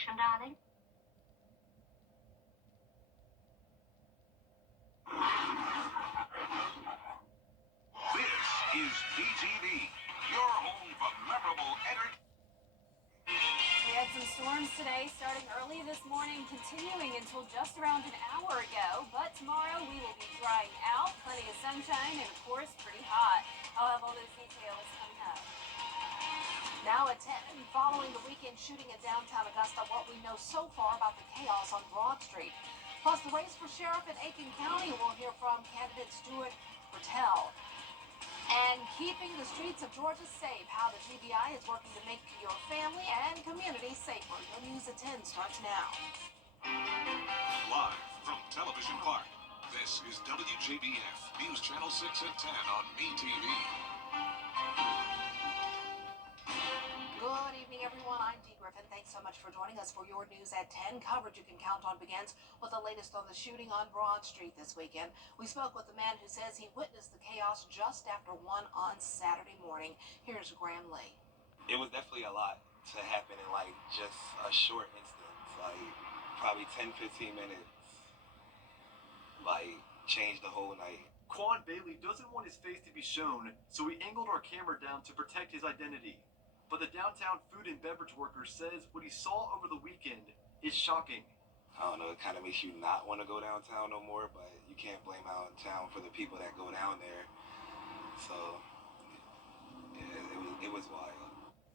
information, darling? This is BTV, your home for memorable entertainment. We had some storms today, starting early this morning, continuing until just around an hour ago. But tomorrow we will be drying out, plenty of sunshine, and of course, pretty hot. I'll have all those details coming up. Now at 10, following the weekend shooting in downtown Augusta, what we know so far about the chaos on Broad Street. Plus, the race for sheriff in Aiken County, we'll hear from candidate Stuart Bertel. And keeping the streets of Georgia safe, how the GBI is working to make your family and community safer. Your News at 10 starts now. Live from Television Park, this is WJBF, News Channel 6 at 10 on BTV. Good evening, everyone. I'm Dee Griffin. Thanks so much for joining us for your News at 10 coverage you can count on begins with the latest on the shooting on Broad Street this weekend. We spoke with the man who says he witnessed the chaos just after 1 on Saturday morning. Here's Graham Lee. It was definitely a lot to happen in like just a short instance, like probably 10-15 minutes, like changed the whole night. Quan Bailey doesn't want his face to be shown, so we angled our camera down to protect his identity. But the downtown food and beverage worker says what he saw over the weekend is shocking. I don't know, it kind of makes you not want to go downtown no more, but you can't blame downtown for the people that go down there. So, yeah, it was wild.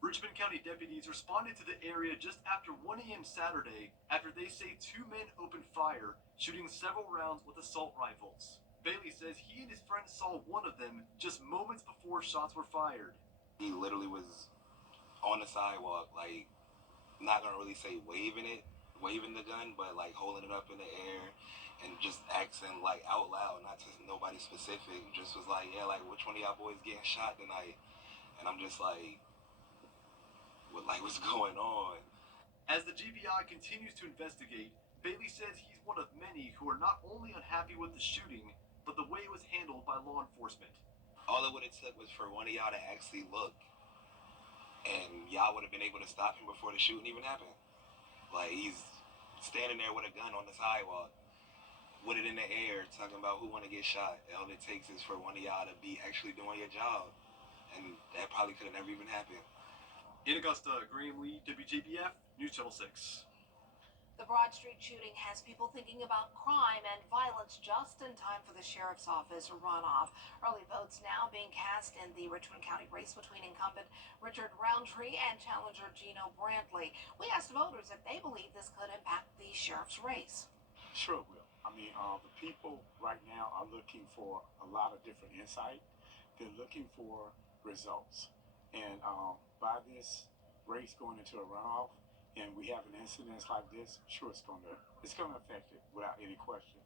Richmond County deputies responded to the area just after 1 a.m. Saturday after they say 2 men opened fire, shooting several rounds with assault rifles. Bailey says he and his friends saw one of them just moments before shots were fired. He literally was on the sidewalk, like, not gonna really say waving the gun, but like holding it up in the air and just asking like out loud, not to nobody specific, just was like, yeah, like which one of y'all boys getting shot tonight? And I'm just like, what's going on? As the GBI continues to investigate, Bailey says he's one of many who are not only unhappy with the shooting, but the way it was handled by law enforcement. All it would have took was for one of y'all to actually look, and y'all would have been able to stop him before the shooting even happened. Like, he's standing there with a gun on the sidewalk, with it in the air, talking about who want to get shot. All it takes is for one of y'all to be actually doing your job, and that probably could have never even happened. In Augusta, Graham Lee, WJBF, News Channel 6. The Broad Street shooting has people thinking about crime and violence just in time for the sheriff's office runoff. Early votes now being cast in the Richmond County race between incumbent Richard Roundtree and challenger Gino Brantley. We asked voters if they believe this could impact the sheriff's race. Sure it will. I mean, the people right now are looking for a lot of different insight. They're looking for results. And by this race going into a runoff, and we have an incident like this, sure it's going to affect it without any question.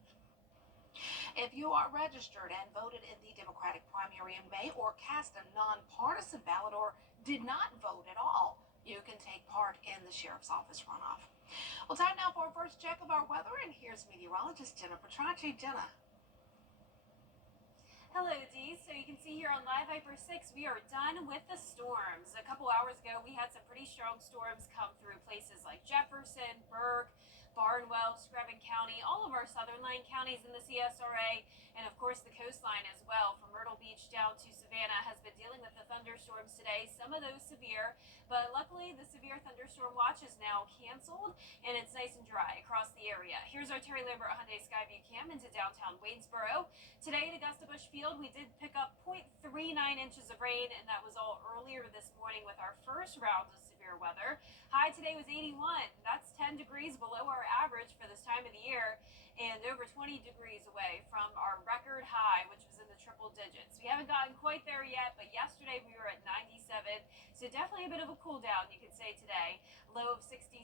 If you are registered and voted in the Democratic primary in May or cast a nonpartisan ballot or did not vote at all, you can take part in the sheriff's office runoff. Well, time now for our first check of our weather, and here's meteorologist Jenna Petracci. Jenna. Hello, Dee. So you can see here on Live Viper 6, we are done with the storms. A couple hours ago, we had some pretty strong storms come through places like Jefferson, Burke, Barnwell, Screven County, all of our southern line counties in the CSRA, and of course the coastline as well, from Myrtle Beach down to Savannah, has been dealing with the thunderstorms today, some of those severe, but luckily the severe thunderstorm watch is now canceled, and it's nice and dry across the area. Here's our Terry Lambert Hyundai Skyview cam into downtown Waynesboro. Today at Augusta Busch Field, we did pick up 0.39 inches of rain, and that was all earlier this morning with our first round of severe weather. High today was 81. That's 10 degrees below our average for this time of the year, and over 20 degrees away from our record high, which was in the triple digits. We haven't gotten quite there yet, but yesterday we were at 97, so definitely a bit of a cool down, you could say today. Low of 60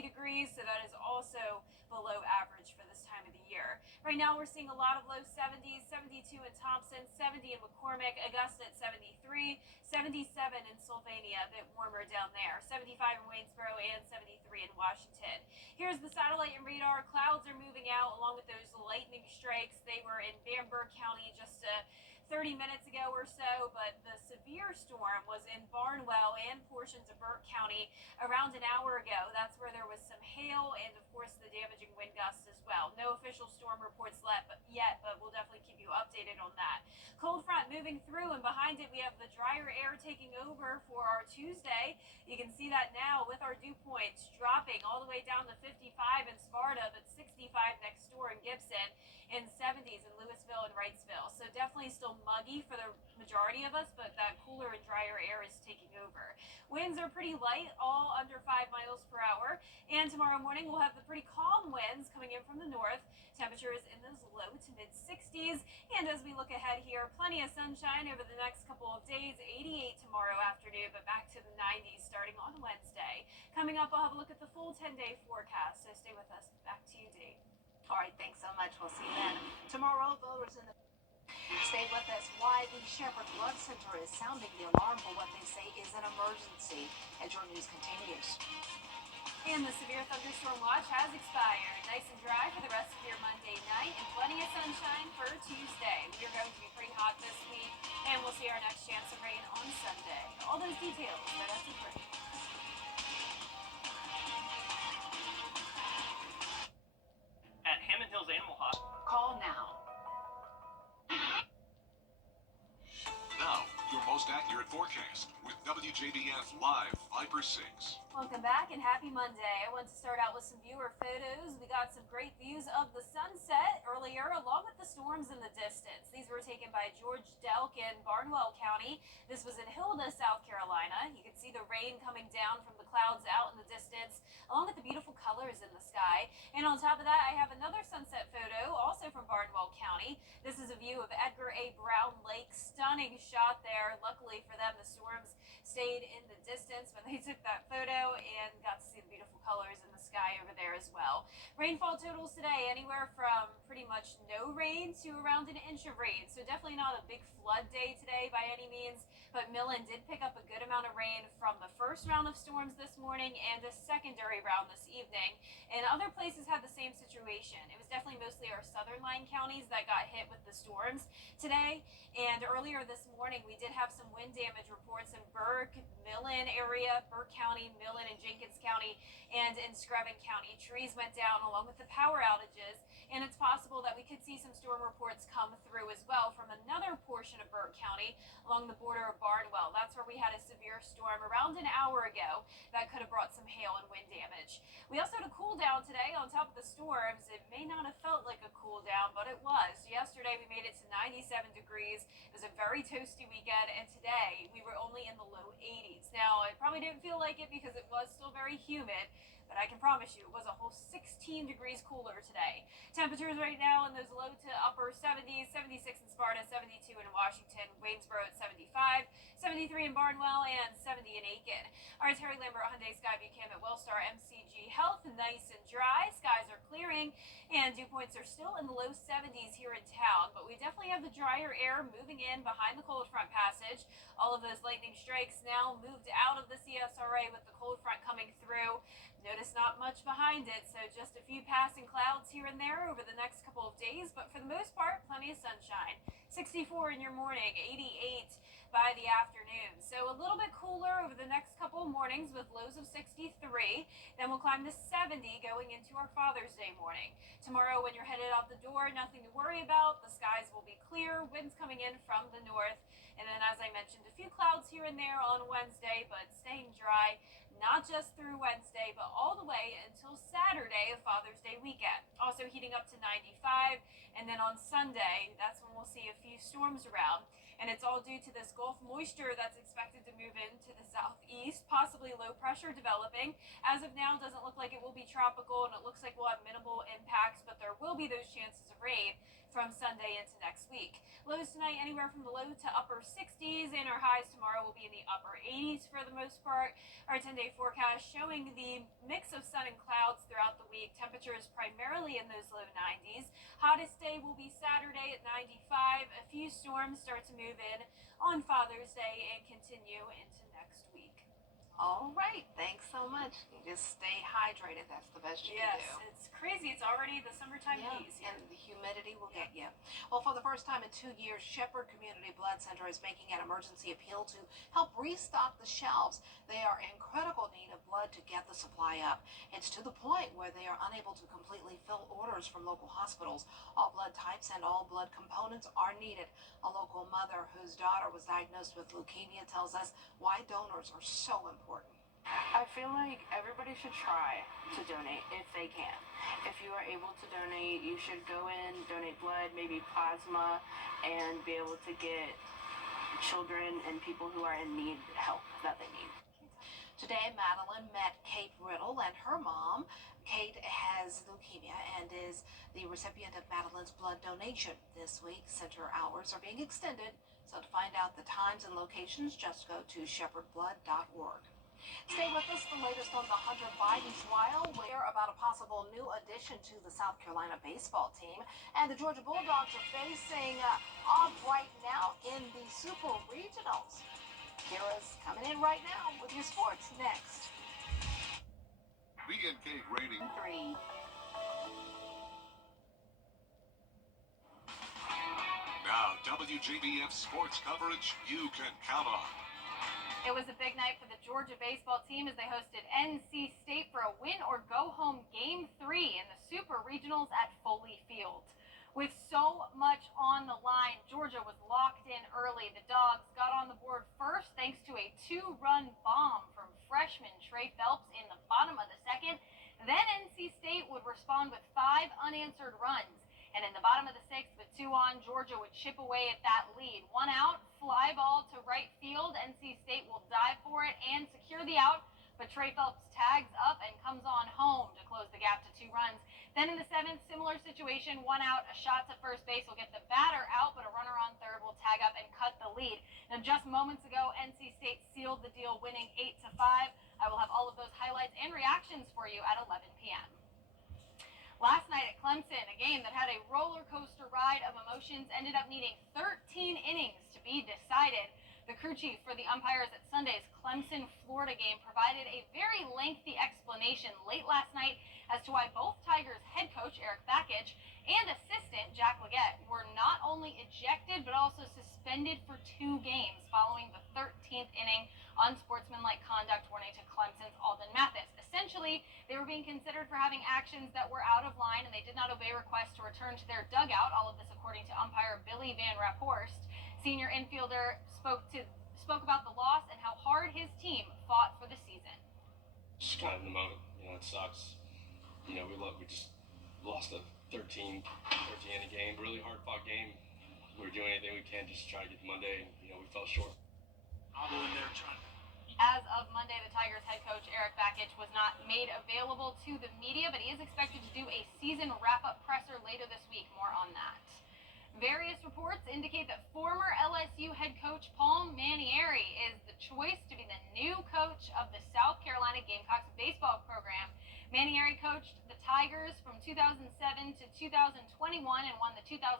degrees, so that is also below average for this time of the year. Right now we're seeing a lot of low 70s, 72 in Thompson, 70 in McCormick, Augusta at 73, 77 in Sylvania, a bit warmer down there, 75 in Waynesboro, and 73 in Washington. Here's the satellite and radar. Clouds are moving out along with those lightning strikes. They were in Bamberg County just a 30 minutes ago or so, but the severe storm was in Barnwell and portions of Burke County around an hour ago. That's where there was some hail and, of course, the damaging wind gusts as well. No official storm reports yet, but we'll definitely keep you updated on that. Cold front moving through, and behind it we have the drier air taking over for our Tuesday. You can see that now with our dew points dropping all the way down to 55 in Sparta, but 65 next door in Gibson, and 70s in Louisville and Wrightsville. So definitely still muggy for the majority of us, but that cooler and drier air is taking over. Winds are pretty light, all under 5 miles per hour. And tomorrow morning we'll have the pretty calm winds coming in from the north. Temperatures in those low to mid 60s. And as we look ahead here, plenty of sunshine over the next couple of days. 88 tomorrow afternoon, but back to the 90s starting on Wednesday. Coming up, I'll have a look at the full 10-day forecast. So stay with us. Back to you, Dee. All right, thanks so much. We'll see you then. Tomorrow, voters in the stay with us. Why the Shepherd Blood Center is sounding the alarm for what they say is an emergency. And your news continues. And the severe thunderstorm watch has expired. Nice and dry for the rest of your Monday night and plenty of sunshine for Tuesday. We are going to be pretty hot this week, and we'll see our next chance of rain on Sunday. All those details right after the break. At Hammond Hills Animal Hospital. Call now. Now, your most accurate forecast with WJBF Live Viper 6. Welcome back and happy Monday. I want to start out with some viewer photos. We got some great views of the sunset earlier, along with the storms in the distance. These were taken by George Delk in Barnwell County. This was in Hilda, South Carolina. You can see the rain coming down from the clouds out in the distance, along with the beautiful colors in the sky. And on top of that, I have another sunset photo, also from Barnwell County. This is a view of Edgar A. Brown Lake. Stunning shot there. Luckily for them, the storms stayed in the distance when they took that photo and got to see the beautiful colors in the sky over there as well. Rainfall totals today anywhere from pretty much no rain to around an inch of rain. So definitely not a big flood day today by any means, but Millen did pick up a good amount of rain from the first round of storms this morning and a secondary round this evening. And other places had the same situation. It was definitely mostly our southern line counties that got hit with the storms today. And earlier this morning, we did have some wind damage reports in Burke, Millen area, Burke County, Millen and Jenkins County, and in Screven County. Trees went down along with the power outages, and it's possible that we could see some storm reports come through as well from another portion of Burke County along the border of Barnwell. That's where we had a severe storm around an hour ago that could have brought some hail and wind damage. We also had a cool down today on top of the storms. It may not have felt like a cool down, but it was. Yesterday we made it to 97 degrees. It was a very toasty weekend, and today we were only in the low 80s. Now, it probably didn't feel like it because it was still very humid, but I can promise you it was a whole 16 degrees cooler today. Temperatures right now in those low to upper 70s, 76 in Sparta, 72 in Washington, Waynesboro at 75, 73 in Barnwell, and 70 in Aiken. Our Terry Lambert Hyundai Skyview Cam at Wellstar MCG Health, nice and dry. Skies are clearing, and dew points are still in the low 70s here in town, but we definitely have the drier air moving in behind the cold front passage. All of those lightning strikes now moved out of the CSRA with the cold front coming through. Notice not much behind it, so just a few passing clouds here and there over the next couple of days, but for the most part, plenty of sunshine. 64 in your morning, 88 by the afternoon. So a little bit cooler over the next couple of mornings with lows of 63. Then we'll climb to 70 going into our Father's Day morning. Tomorrow when you're headed out the door, nothing to worry about. The skies will be clear, winds coming in from the north. And then as I mentioned, a few clouds here and there on Wednesday, but staying dry. Not just through Wednesday, but all the way until Saturday of Father's Day weekend. Also heating up to 95, and then on Sunday, that's when we'll see a few storms around. And it's all due to this Gulf moisture that's expected to move into the southeast, possibly low pressure developing. As of now, doesn't look like it will be tropical, and it looks like we'll have minimal impacts, but there will be those chances of rain from Sunday into next week. Lows tonight anywhere from the low to upper 60s, and our highs tomorrow will be in the upper 80s for the most part. Our 10-day forecast showing the mix of sun and clouds throughout the week. Temperatures primarily in those low 90s. Hottest day will be Saturday at 95. A few storms start to move in on Father's Day and continue into next week. All right, thanks so much. You just stay hydrated. That's the best you Yes, can do. it's crazy. It's already the summertime Yeah, haze here. and the humidity will get you. Well, for the first time in 2 years, Shepherd Community Blood Center is making an emergency appeal to help restock the shelves. They are in critical need of blood to get the supply up. It's to the point where they are unable to completely fill orders from local hospitals. All blood types and all blood components are needed. A local mother whose daughter was diagnosed with leukemia tells us why donors are so important. I feel like everybody should try to donate if they can. If you are able to donate, you should go in, donate blood, maybe plasma, and be able to get children and people who are in need help that they need. Today, Madeline met Kate Riddle and her mom. Kate has leukemia and is the recipient of Madeline's blood donation. This week, center hours are being extended, so to find out the times and locations, just go to shepherdblood.org. Stay with us, the latest on the Hunter Biden trial. We'll hear about a possible new addition to the South Carolina baseball team. And the Georgia Bulldogs are facing off right now in the Super Regionals. Kira's coming in right now with your sports next. BNK rating. 3. Now, WJBF sports coverage you can count on. It was a big night for the Georgia baseball team as they hosted NC State for a win-or-go-home Game 3 in the Super Regionals at Foley Field. With so much on the line, Georgia was locked in early. The Dogs got on the board first thanks to a 2-run bomb from freshman Trey Phelps in the bottom of the second. Then NC State would respond with 5 unanswered runs. And in the bottom of the 6th, with 2 on, Georgia would chip away at that lead. 1 out, fly ball to right field. NC State will dive for it and secure the out. But Trey Phelps tags up and comes on home to close the gap to 2 runs. Then in the 7th, similar situation, 1 out, a shot to first base will get the batter out, but a runner on third will tag up and cut the lead. Now, just moments ago, NC State sealed the deal, winning 8-5. I will have all of those highlights and reactions for you at 11 p.m. Last night at Clemson, a game that had a roller coaster ride of emotions ended up needing 13 innings to be decided. The crew chief for the umpires at Sunday's Clemson-Florida game provided a very lengthy explanation late last night as to why both Tigers head coach Eric Bakich and assistant Jack Leggett were not only ejected but also suspended for 2 games following the 13th inning unsportsmanlike conduct warning to Clemson's Alden Mathis. Essentially, they were being considered for having actions that were out of line, and they did not obey requests to return to their dugout. All of this according to umpire Billy Van Raphorst. Senior infielder spoke about the loss and how hard his team fought for the season. Just kind of in the moment, it sucks. We just lost a 13 inning game, really hard fought game. We were doing anything we can just to try to get to Monday, and we fell short. As of Monday, the Tigers head coach Eric Bakich was not made available to the media, but he is expected to do a season wrap-up presser later this week. More on that. Various reports indicate that former LSU head coach Paul Manieri is the choice to be the new coach of the South Carolina Gamecocks baseball program. Manieri coached the Tigers from 2007 to 2021 and won the 2009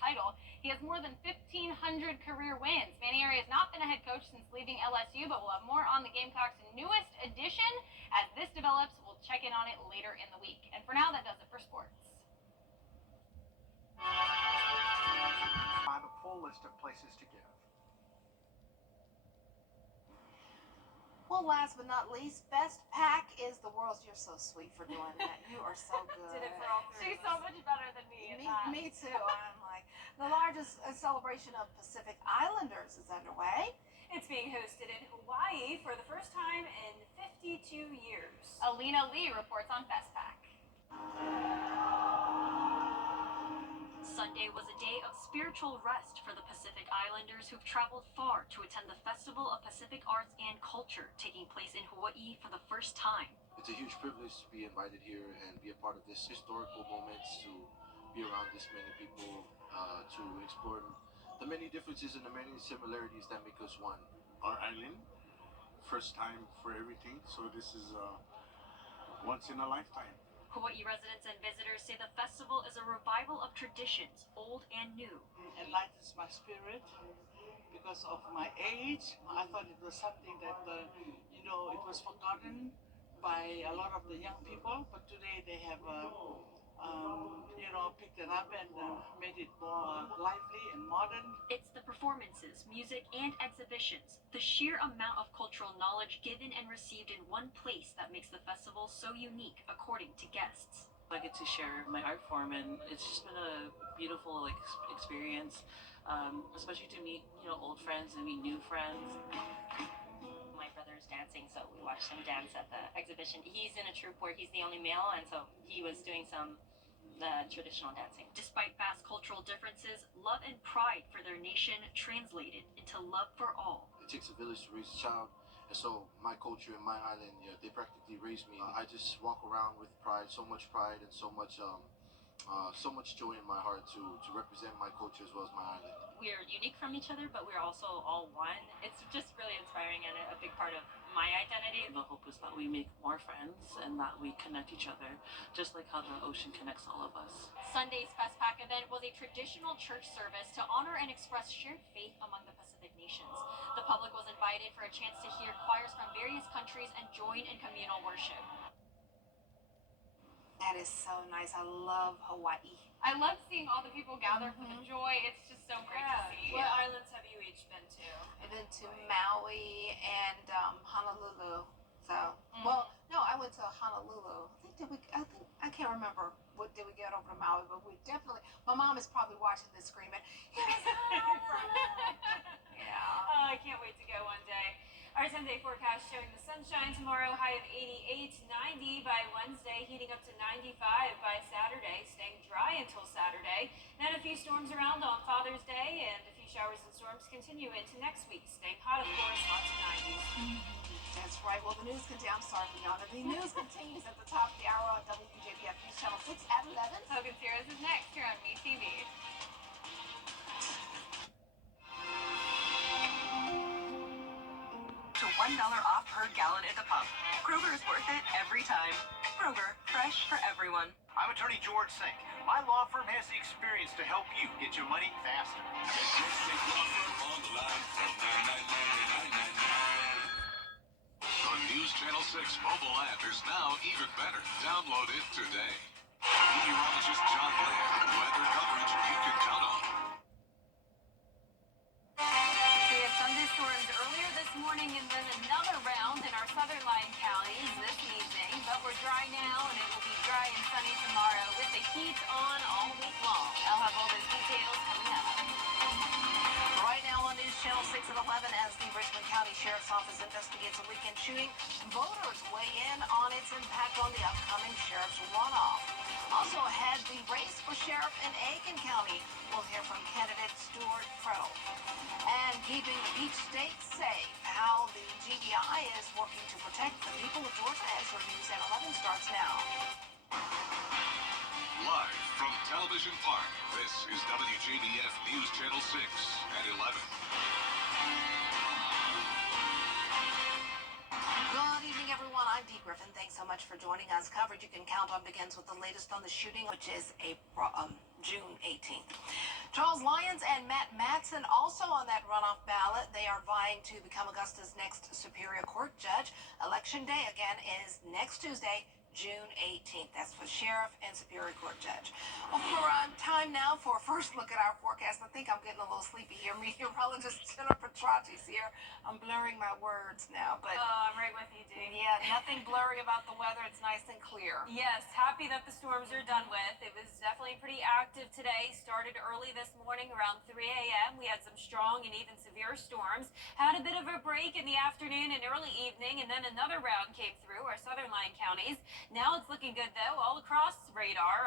title. He has more than 1,500 career wins. Manieri has not been a head coach since leaving LSU, but we'll have more on the Gamecocks' newest addition as this develops. We'll check in on it later in the week. And for now, that does it for sports. I have a full list of places to give. Well, last but not least, Best Pack is the world's. You're so sweet for doing that. You are so good. Did it for all 3 She's of so us. much better than me at that. Me too. I'm like, the largest celebration of Pacific Islanders is underway. It's being hosted in Hawaii for the first time in 52 years. Alina Lee reports on Best Pack. Sunday was a day of spiritual rest for the Pacific Islanders who've traveled far to attend the Festival of Pacific Arts and Culture taking place in Hawaii for the first time. It's a huge privilege to be invited here and be a part of this historical moment, to be around this many people, to explore the many differences and the many similarities that make us one. Our island, first time for everything, so this is once in a lifetime. Hawaii residents and visitors say the festival is a revival of traditions, old and new. It enlightens my spirit because of my age. I thought it was something that, it was forgotten by a lot of the young people, but today they have, picked it up and made it more lively and modern. It's the performances, music, and exhibitions, the sheer amount of cultural knowledge given and received in one place that makes the festival so unique, according to guests. I get to share my art form, and it's just been a beautiful experience, especially to meet old friends and meet new friends. My brother's dancing, so we watched him dance at the exhibition. He's in a troupe where he's the only male, and so he was doing some traditional dancing. Despite vast cultural differences, love and pride for their nation translated into love for all. It takes a village to raise a child, and so my culture and my island, they practically raised me. I just walk around with pride, so much pride, and so much joy in my heart to represent my culture as well as my island. We're unique from each other, but we're also all one. It's just really inspiring and a big part of my identity. The hope is that we make more friends and that we connect each other, just like how the ocean connects all of us. Sunday's Festpac event was a traditional church service to honor and express shared faith among the Pacific nations. The public was invited for a chance to hear choirs from various countries and join in communal worship. That is so nice. I love Hawaii. I love seeing all the people gather for the joy. It's just so great to see. What islands have you each been to? I've been to Maui and Honolulu. So, well, no, I went to Honolulu. I can't remember what did we get over to Maui, but we definitely. My mom is probably watching this screaming. It was Yeah. Oh, I can't wait to go one day. Our 10-day forecast showing the sunshine tomorrow, high of 88, 90 by Wednesday, heating up to 95 by Saturday, staying dry until Saturday. Then a few storms around on Father's Day, and a few showers and storms continue into next week, staying hot, of course, lots of 90s. That's right. Well, the news continues. I'm sorry, Fiona. The news continues at the top of the hour on WJBF News Channel 6 at 11. Hogan Sears is next here on MeTV. To $1 off per gallon at the pump. Kroger is worth it every time. Kroger, fresh for everyone. I'm attorney George Sink. My law firm has the experience to help you get your money faster. The News Channel 6 mobile app is now even better. Download it today. Meteorologist John Blair, weather coverage you can count on. We had thunderstorms earlier this morning and then another round in our southern line counties this evening, but we're dry now and it will be dry and sunny tomorrow with the heat on all week long. I'll have all those details coming up. Right now on News Channel 6 at 11, as the Richmond County Sheriff's Office investigates a weekend shooting, voters weigh in on its impact on the upcoming sheriff's runoff. Also ahead, the race for sheriff in Aiken County. We'll hear from candidate Stuart Prettle. And keeping the beach state safe, how the GBI is working to protect the people of Georgia as your News at 11 starts now. Live from Television Park, this is WJBF News Channel 6 at 11. Good evening, everyone. I'm Dee Griffin. Thanks so much for joining us. Coverage you can count on begins with the latest on the shooting, which is June 18th. Charles Lyons and Matt Matson also on that runoff ballot. They are vying to become Augusta's next Superior Court judge. Election day, again, is next Tuesday, June 18th. That's for Sheriff and Superior Court Judge. Well, for time now for a first look at our forecast. I think I'm getting a little sleepy here. Meteorologist Jennifer Petracci's here. I'm blurring my words now, but... Oh, I'm right with you, Dee. Yeah, nothing blurry about the weather. It's nice and clear. Yes, happy that the storms are done with. It was definitely pretty active today. Started early this morning around 3 a.m. We had some strong and even severe storms. Had a bit of a break in the afternoon and early evening, and then another round came through our southern line counties. Now it's looking good, though, all across radar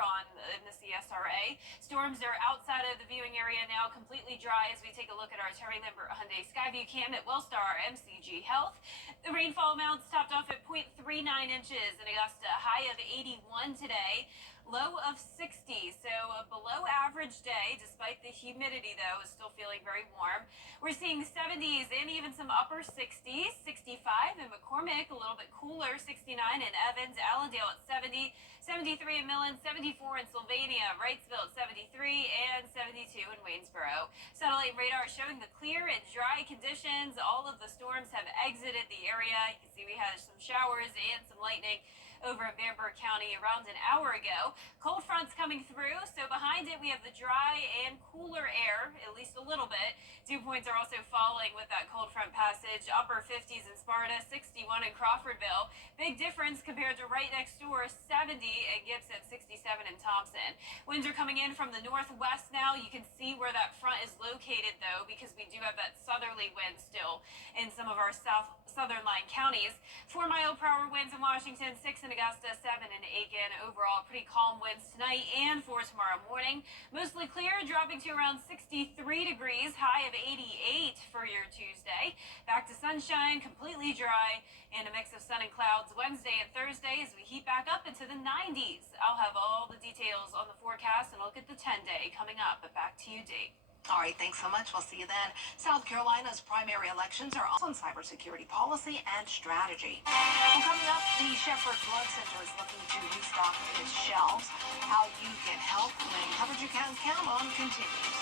in the CSRA. Storms are outside of the viewing area now, completely dry as we take a look at our Terry Lambert Hyundai Skyview cam at Wellstar MCG Health. The rainfall amounts topped off at 0.39 inches in Augusta, high of 81 today. Low of 60, so a below average day, despite the humidity though, is still feeling very warm. We're seeing 70s and even some upper 60s, 65 in McCormick, a little bit cooler, 69 in Evans, Allendale at 70, 73 in Millen, 74 in Sylvania, Wrightsville at 73, and 72 in Waynesboro. Satellite radar showing the clear and dry conditions. All of the storms have exited the area. You can see we had some showers and some lightning over in Bamberg County around an hour ago. Cold fronts coming through, so behind it we have the dry and cooler air, at least a little bit. Dew points are also falling with that cold front passage. Upper 50s in Sparta, 61 in Crawfordville. Big difference compared to right next door, 70 in Gibson, 67 in Thompson. Winds are coming in from the northwest now. You can see where that front is located though, because we do have that southerly wind still in some of our southern line counties. 4-mile-per-hour winds in Washington, 6 in Augusta, 7 in Aiken. Overall, pretty calm winds tonight and for tomorrow morning. Mostly clear, dropping to around 63 degrees, high of 88 for your Tuesday. Back to sunshine, completely dry, and a mix of sun and clouds Wednesday and Thursday as we heat back up into the 90s. I'll have all the details on the forecast and look at the 10-day coming up. But back to you, Dee. All right, thanks so much. We'll see you then. South Carolina's primary elections are on cybersecurity policy and strategy. Well, coming up, the Shepherd Blood Center is looking to restock its shelves. How you can help when coverage you can count on continues.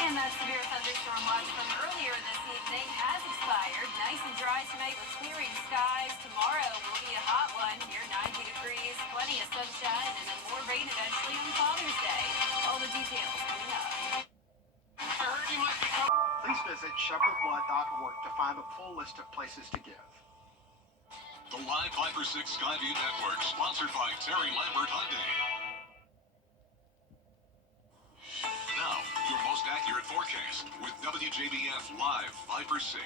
And that severe thunderstorm watch from earlier this evening has expired. Nice and dry tonight with clearing skies. Tomorrow will be a hot one, near 90 degrees, plenty of sunshine, and then more rain eventually on Father's Day. All the details coming up. Please visit shepherdblood.org to find a full list of places to give. The Live 5 for 6 Skyview Network, sponsored by Terry Lambert Hyundai. Now, your most accurate forecast with WJBF Live 5 for 6.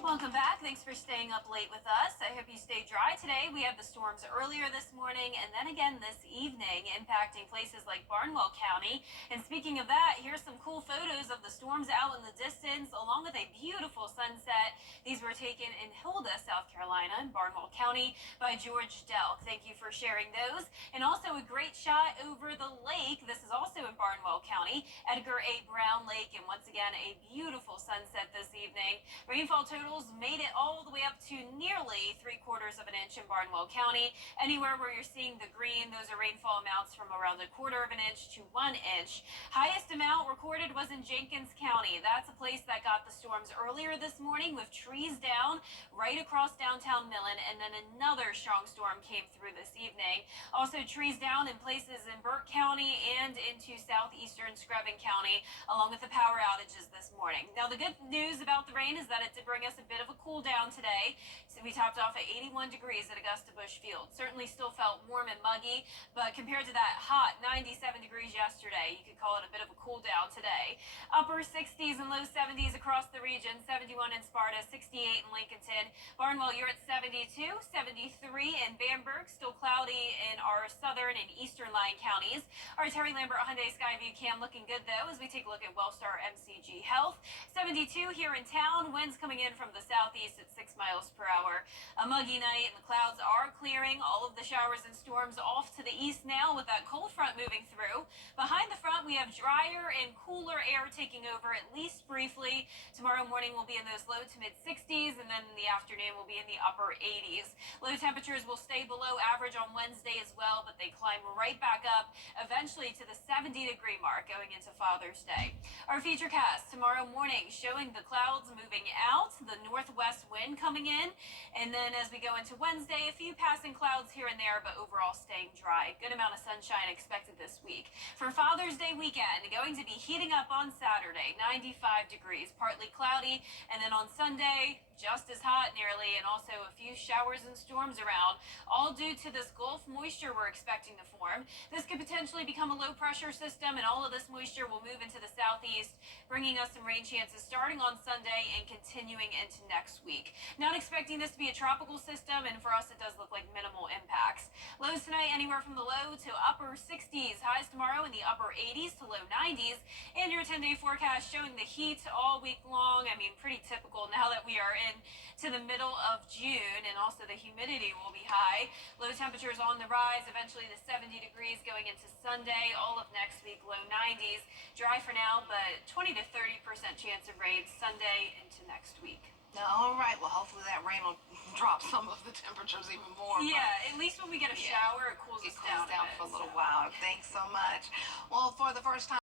Welcome back. Thanks for staying up late with us. I hope you stay dry today. We have the storms earlier this morning and then again this evening impacting places like Barnwell County. And speaking of that, here's some cool photos of the storms out in the distance along with a beautiful sunset. These were taken in Hilda, South Carolina, in Barnwell County by George Delk. Thank you for sharing those. And also a great shot over the lake. This is also in Barnwell County, Edgar A. Brown Lake, and once again a beautiful sunset this evening. Rainfall totals made it all the way up to nearly 3/4 of an inch in Barnwell County. Anywhere where you're seeing the green, those are rainfall amounts from around 1/4 of an inch to 1 inch. Highest amount recorded was in Jenkins County. That's a place that got the storms earlier this morning with trees down right across downtown Millen, and then another strong storm came through this evening. Also trees down in places in Burke County and into southeastern Screven County, along with the power outages this morning. Now the good news about the rain is that it did bring us a bit of a cool down today. So we topped off at 81 degrees at Augusta Busch Field. Certainly still felt warm and muggy, but compared to that hot 97 degrees yesterday, you could call it a bit of a cool down today. Upper 60s and low 70s across the region, 71 in Sparta, 68 in Lincolnton. Barnwell, you're at 72, 73 in Bamberg, still cloudy in our southern and eastern line counties. Our Terry Lambert Hyundai Skyview cam looking good though as we take a look at Wellstar MCG Health. 72 here in town, winds coming in from the southeast at 6 miles per hour. A muggy night and the clouds are clearing. All of the showers and storms off to the east now with that cold front moving through. Behind the front we have drier and cooler air taking over at least briefly. Tomorrow morning we'll be in those low to mid 60s and then in the afternoon we'll be in the upper 80s. Low temperatures will stay below average on Wednesday as well, but they climb right back up eventually to the 70-degree mark going into Father's Day. Our featurecast tomorrow morning showing the clouds moving out, the northwest wind coming in, and then as we go into Wednesday, a few passing clouds here and there, but overall staying dry. Good amount of sunshine expected this week. For Father's Day weekend, going to be heating up on Saturday, 95 degrees, partly cloudy, and then on Sunday, just as hot nearly, and also a few showers and storms around, all due to this Gulf moisture we're expecting to form. This could potentially become a low pressure system, and all of this moisture will move into the southeast, bringing us some rain chances starting on Sunday and continuing into next week. Not expecting this to be a tropical system, and for us it does look like minimal impacts. Lows tonight anywhere from the low to upper 60s, highs tomorrow in the upper upper 80s to low 90s. And your 10-day forecast showing the heat all week long. I mean, pretty typical now that we are into the middle of June, and also the humidity will be high. Low temperatures on the rise, eventually to 70 degrees going into Sunday. All of next week, low 90s. Dry for now, but 20 to 30% chance of rain Sunday into next week. All right. Well, hopefully that rain will drop some of the temperatures even more. Yeah, at least when we get a shower, it cools us down for a little while. Thanks so much. Well, for the first time